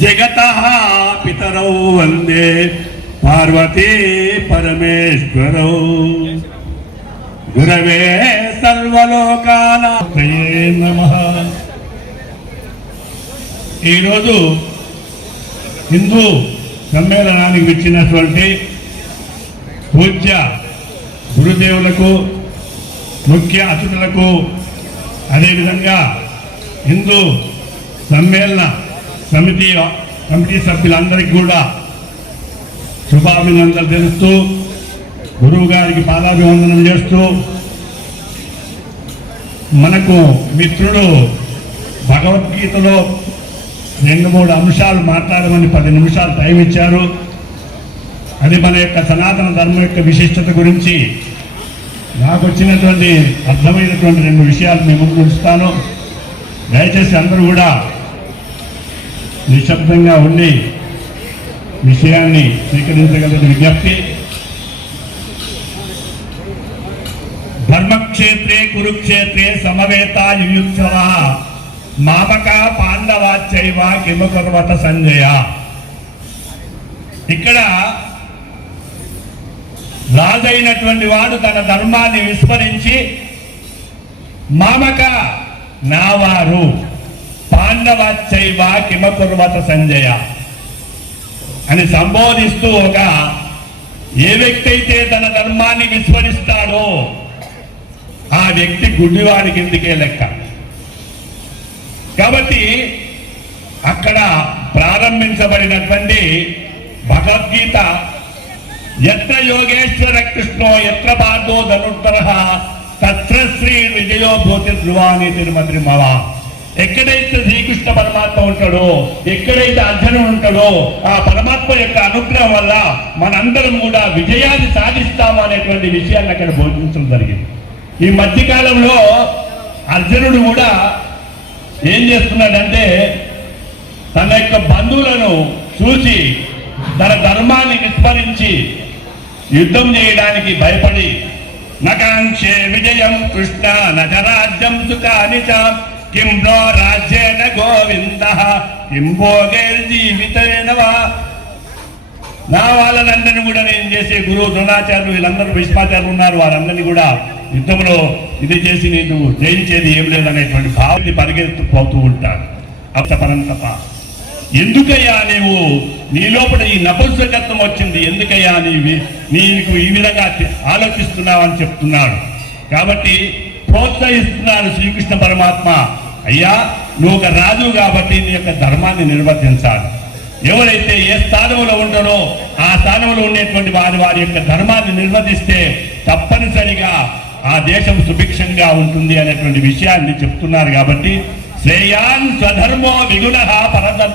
జగతః పితరౌ వందే పార్వతీ పరమేశ్వరౌ గురవే సర్వలోకానాయ నమః. ఈరోజు హిందూ సమ్మేళనానికి వచ్చినటువంటి పూజ్య గురుదేవులకు, ముఖ్య అతిథులకు, అదేవిధంగా హిందూ సమ్మేళన కమిటీ సభ్యులందరికీ కూడా శుభాభినందనలు తెలుస్తూ, గురువు గారికి పాదాభివందనం చేస్తూ, మనకు మిత్రుడు భగవద్గీతలో 2-3 అంశాలు మాట్లాడమని 10 నిమిషాలు టైం ఇచ్చారు. అది మన యొక్క సనాతన ధర్మం యొక్క విశిష్టత గురించి నాకు వచ్చినటువంటి అర్థమైనటువంటి 2 విషయాలు మీ ముందు ఉంచుతాను. దయచేసి అందరూ కూడా నిశ్శబ్దంగా ఉండి విషయాన్ని స్వీకరించగలని విజ్ఞప్తి. ధర్మక్షేత్రే కురుక్షేత్రే సమవేత యుయుత్సవ మామక పాండవాచైవ కిమకుర్వత సంజయ. ఇక్కడ రాజైనటువంటి వాడు తన ధర్మాన్ని విస్మరించి మామక నావారు పాండవాచైవ కిమకుర్వత సంజయ అని సంబోధిస్తూ ఏ వ్యక్తి అయితే తన ధర్మాన్ని విస్మరిస్తాడో ఆ వ్యక్తి గుడ్డివాడి కిందికే లెక్క. కాబట్టి అక్కడ ప్రారంభించబడినటువంటి భగవద్గీత ఎత్ర యోగేశ్వర కృష్ణో ఎత్ర పార్థో ధనుర్ధరః తత్ర శ్రీ విజయో భూతి ధ్రువాని తిరుమతిమవ. ఎక్కడైతే శ్రీకృష్ణ పరమాత్మ ఉంటాడో, ఎక్కడైతే అర్జునుడు ఉంటాడో, ఆ పరమాత్మ యొక్క అనుగ్రహం వల్ల మనందరం కూడా విజయాన్ని సాధిస్తాము అనేటువంటి విషయాన్ని అక్కడ బోధించడం జరిగింది. ఈ మధ్యకాలంలో అర్జునుడు కూడా ఏం చేస్తున్నాడంటే తన యొక్క బంధువులను చూసి తన ధర్మాన్ని విస్మరించి యుద్ధం చేయడానికి భయపడి నకాంక్షే విజయం కృష్ణ నజరాజ్యం సుఖాని చ కిం నో రాజ్యేన గోవిందః కిం భోగైర్జీవితేన వా. నా వాళ్ళనందరినీ కూడా నేను చేసే గురువు ద్రోణాచార్యులు వీళ్ళందరూ భీష్మాచార్యులు ఉన్నారు, వారందరినీ కూడా యుద్ధంలో ఇది చేసి నేను జయించేది ఏం లేదనేటువంటి భావాన్ని పరిగెత్తుపోతూ ఉంటాడు. అపరంతప ఎందుకయ్యా నీ లోపల ఈ నపుంసకత్వం వచ్చింది, ఎందుకయ్యా నీకు ఈ విధంగా ఆలోచిస్తున్నావు అని చెప్తున్నాడు. కాబట్టి ప్రోత్సహిస్తున్నాడు శ్రీకృష్ణ పరమాత్మ. అయ్యా నువ్వు ఒక రాజు కాబట్టి నీ యొక్క ధర్మాన్ని నిర్వర్తించాలి. ఎవరైతే ఏ స్థానంలో ఉంటారో ఆ స్థానంలో ఉండేటువంటి వారి యొక్క ధర్మాన్ని నిర్వర్తిస్తే తప్పనిసరిగా ఆ దేశం సుభిక్షంగా ఉంటుంది అనేటువంటి విషయాన్ని చెప్తున్నారు. కాబట్టి శ్రేయాన్ స్వధర్మో విగుణః పరధర్మ.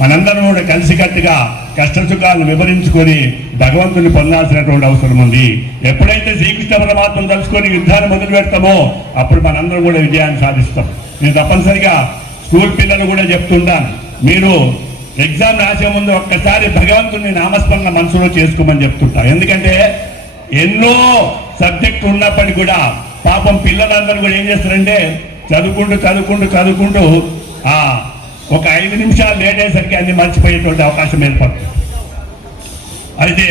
మనందరం కూడా కలిసికట్టుగా కష్ట సుఖాలను వివరించుకొని భగవంతుని పొందాల్సినటువంటి అవసరం ఉంది. ఎప్పుడైతే శ్రీకృష్ణ పరమాత్మను తలుచుకొని యుద్ధాన్ని మొదలు పెడతామో అప్పుడు మనందరం కూడా విజయాన్ని సాధిస్తాం. నేను తప్పనిసరిగా స్కూల్ పిల్లలు కూడా చెప్తుంటాను, మీరు ఎగ్జామ్ రాసే ముందు ఒక్కసారి భగవంతుని నామస్మరణ మనసులో చేసుకోమని చెప్తుంటా. ఎందుకంటే ఎన్నో సబ్జెక్టు ఉన్నప్పటికీ కూడా పాపం పిల్లలందరూ కూడా ఏం చేస్తారంటే చదువుకుంటూ ఒక 5 నిమిషాలు లేట్ అయ్యేసరికి అన్ని మర్చిపోయేటువంటి అవకాశం ఏర్పడుతుంది. అయితే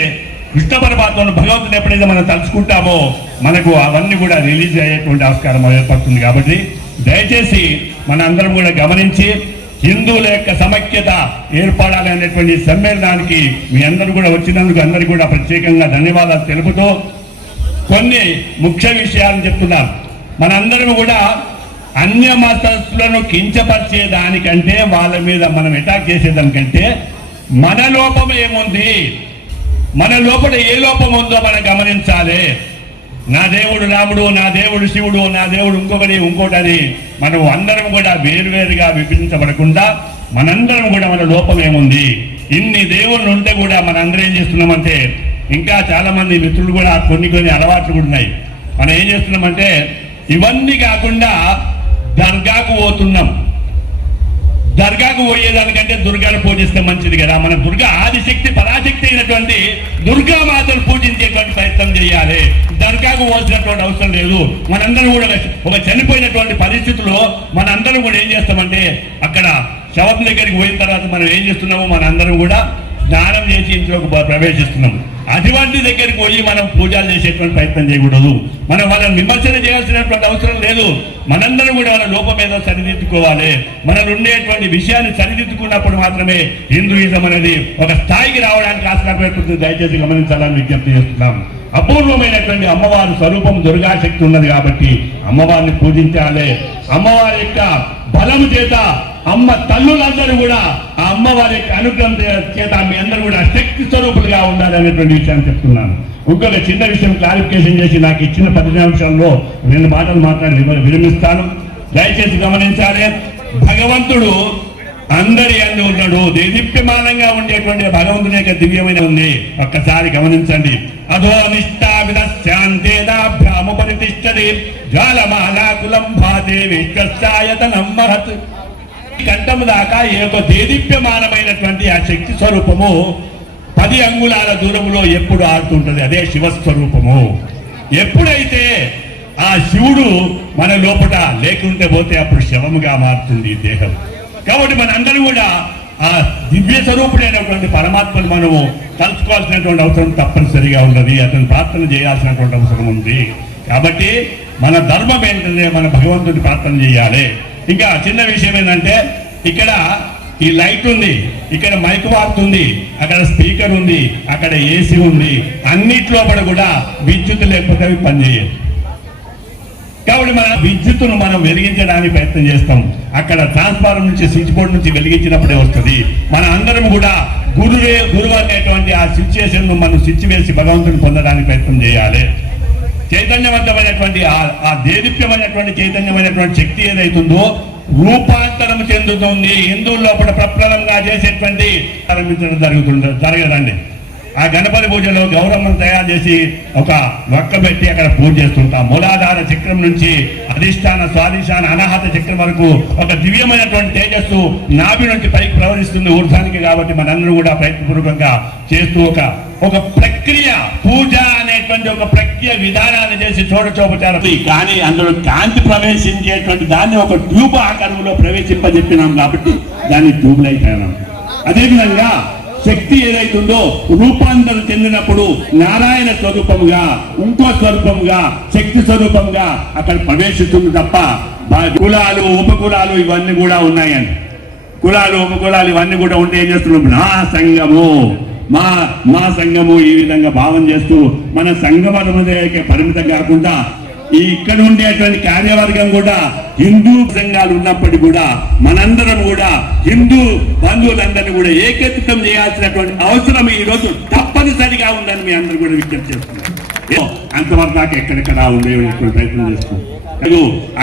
కృష్ణ పరమాత్మను భగవంతుని ఎప్పుడైతే మనం తలుచుకుంటామో మనకు అవన్నీ కూడా రిలీజ్ అయ్యేటువంటి ఆస్కారం ఏర్పడుతుంది. కాబట్టి దయచేసి మన అందరం కూడా గమనించి హిందువుల యొక్క సమైక్యత ఏర్పడాలి అనేటువంటి సమ్మేళనానికి మీ అందరూ కూడా వచ్చినందుకు అందరికీ కూడా ప్రత్యేకంగా ధన్యవాదాలు తెలుపుతూ కొన్ని ముఖ్య విషయాలను చెప్తున్నాను. మనందరం కూడా అన్య మతస్థులను కించపరిచే దానికంటే వాళ్ళ మీద మనం అటాక్ చేసేదానికంటే మన లోపం ఏముంది, మన లోపల ఏ లోపం ఉందో మనం గమనించాలి. నా దేవుడు రాముడు, నా దేవుడు శివుడు, నా దేవుడు ఇంకోటని మనం అందరం కూడా వేరువేరుగా విభజించబడకుండా మనందరం కూడా మన లోపం ఏముంది. ఇన్ని దేవుళ్ళు ఉంటే కూడా మనందరం ఏం చేస్తున్నామంటే ఇంకా చాలా మంది మిత్రులు కూడా కొన్ని అలవాట్లు కూడా ఉన్నాయి. మనం ఏం చేస్తున్నామంటే ఇవన్నీ కాకుండా దర్గాకు పోతున్నాం. దర్గాకు పోయేదానికంటే దుర్గాను పూజిస్తే మంచిది కదా. మన దుర్గా ఆదిశక్తి పరాశక్తి అయినటువంటి దుర్గామాతను పూజించేటువంటి ప్రయత్నం చేయాలి. దర్గాకు పోవాల్సినటువంటి అవసరం లేదు. మనందరం కూడా ఒక చనిపోయినటువంటి పరిస్థితుల్లో మనందరం కూడా ఏం చేస్తామంటే అక్కడ శవం దగ్గరికి పోయిన తర్వాత మనం ఏం చేస్తున్నాము, మనందరం కూడా స్నానం చేసి ఇంట్లోకి ప్రవేశిస్తున్నాము. అటువంటి దగ్గరికి పోయి మనం పూజలు చేసేటువంటి ప్రయత్నం చేయకూడదు. మనం వాళ్ళని విమర్శన చేయాల్సినటువంటి అవసరం లేదు. మనందరం కూడా వాళ్ళ లోపం ఏదో సరిదిద్దుకోవాలి. మనలో ఉండేటువంటి విషయాన్ని సరిదిద్దుకున్నప్పుడు మాత్రమే హిందూయిజం అనేది ఒక స్థాయికి రావడానికి ఆస్కారం. దయచేసి గమనించాలని విజ్ఞప్తి చేస్తున్నాం. అపూర్వమైనటువంటి అమ్మవారి స్వరూపం దుర్గాశక్తి ఉన్నది కాబట్టి అమ్మవారిని పూజించాలి. అమ్మవారి యొక్క బలము చేత అమ్మ తల్లులందరూ కూడా ఆ అమ్మవారి యొక్క అనుగ్రహం చేత మీ అందరూ కూడా శక్తి స్వరూపులుగా ఉండాలి అనేటువంటి విషయాన్ని చెప్తున్నాను. ఇంకొక చిన్న విషయం క్లారిఫికేషన్ చేసి నాకు ఇచ్చిన 10 నిమిషాల్లో 2 మాటలు మాట్లాడి విరమిస్తాను. దయచేసి గమనించాలి. భగవంతుడు అందరి అందు ఉన్నాడు. దేదీప్యమానంగా ఉండేటువంటి భగవంతుని యొక్క దివ్యమైన ఉంది. ఒక్కసారి గమనించండి. అధో నిష్టాభిలాషాంతేదాభ్యాముపరితిష్టతి జ్వాలమాలాకులం భాతే విశ్వస్యాయతనం మహత్. కంఠము దాకా ఈ యొక్క దేదీప్యమానమైనటువంటి ఆ శక్తి స్వరూపము 10 అంగుళాల దూరంలో ఎప్పుడు ఆడుతుంటది. అదే శివస్వరూపము. ఎప్పుడైతే ఆ శివుడు మన లోపల లేకుంటే పోతే అప్పుడు శవముగా మారుతుంది దేహం. కాబట్టి మనందరూ కూడా ఆ దివ్య స్వరూపుడైనటువంటి పరమాత్మను మనము తలుచుకోవాల్సినటువంటి అవసరం తప్పనిసరిగా ఉన్నది. అతను ప్రార్థన చేయాల్సినటువంటి అవసరం ఉంది. కాబట్టి మన ధర్మం ఏంటంటే మన భగవంతుని ప్రార్థన చేయాలి. ఇంకా చిన్న విషయం ఏంటంటే ఇక్కడ ఈ లైట్ ఉంది, ఇక్కడ మైక్ వాడుతుంది, అక్కడ స్పీకర్ ఉంది, అక్కడ ఏసీ ఉంది. అన్నిట్లో కూడా విద్యుత్ లేకపోతే అవి పనిచేయదు. కాబట్టి మన విద్యుత్తును మనం వెలిగించడానికి ప్రయత్నం చేస్తాం. అక్కడ ట్రాన్స్ఫార్మర్ నుంచి స్విచ్ బోర్డు నుంచి వెలిగించినప్పుడే వస్తుంది. మన అందరం కూడా గురువు అనేటువంటి ఆ సిచ్యుయేషన్ ను మనం స్విచ్ వేసి భగవంతుని పొందడానికి ప్రయత్నం చేయాలి. చైతన్యవంతమైనటువంటి ఆ దేదీప్యమైనటువంటి చైతన్యమైనటువంటి శక్తి ఏదైతుందో రూపాంతరం చెందుతుంది. హిందువుల లోపల ప్రప్రదంగా చేసేటువంటి జరగదండి. ఆ గణపతి పూజలో గౌరమ్మను తయారు చేసి ఒక వక్క పెట్టి అక్కడ పూజ చేస్తుంటాం. మూలాధార చక్రం నుంచి అధిష్టాన స్వాధిష్టాన అనాహత చక్రం వరకు ఒక దివ్యమైనటువంటి తేజస్సు నాభి నుంచి పైకి ప్రవహిస్తుంది ఊర్ధానికి. కాబట్టి మనందరూ కూడా ప్రయత్నపూర్వకంగా చేస్తూ ఒక ప్రక్రియ పూజ అనేటువంటి ఒక ప్రక్రియ విధానాన్ని చేసి చూడచోపచారు. కానీ అందులో కాంతి ప్రవేశించేటువంటి దాన్ని ఒక ట్యూబ్ ఆకారంలో ప్రవేశింపజెప్పినాం కాబట్టి దాన్ని ట్యూబ్ లైట్ అయినాం. అదేవిధంగా శక్తి ఏదైతుందో రూపాంతరం చెందినప్పుడు నారాయణ స్వరూపముగా ఇంకో స్వరూపముగా శక్తి స్వరూపంగా అక్కడ ప్రవేశిస్తుంది తప్ప కులాలు ఉపకులాలు ఇవన్నీ కూడా ఉన్నాయండి. కులాలు ఉపకులాలు ఇవన్నీ కూడా ఉంటే ఏం చేస్తున్నాం, నా సంఘము మా సంఘము ఈ విధంగా భావం చేస్తూ మన సంఘమకే పరిమితం కాకుండా ఇక్కడ ఉండేటువంటి కార్యవర్గం కూడా హిందూ సంఘాలు ఉన్నప్పటికీ కూడా మనందరం కూడా హిందూ బంధువులందరినీ కూడా ఏకత్రితం చేయాల్సినటువంటి అవసరం ఈ రోజు తప్పనిసరిగా ఉందని మీ అందరూ కూడా విజ్ఞప్తి చేస్తున్నారు. అంతవరకు దాకా ఎక్కడెక్కడ ఉండేటువంటి ప్రయత్నం చేస్తున్నాం.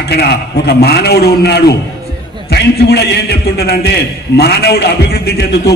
అక్కడ ఒక మానవుడు ఉన్నాడు. సైన్స్ కూడా ఏం చెప్తుంటదంటే మానవుడు అభివృద్ధి చెందుతూ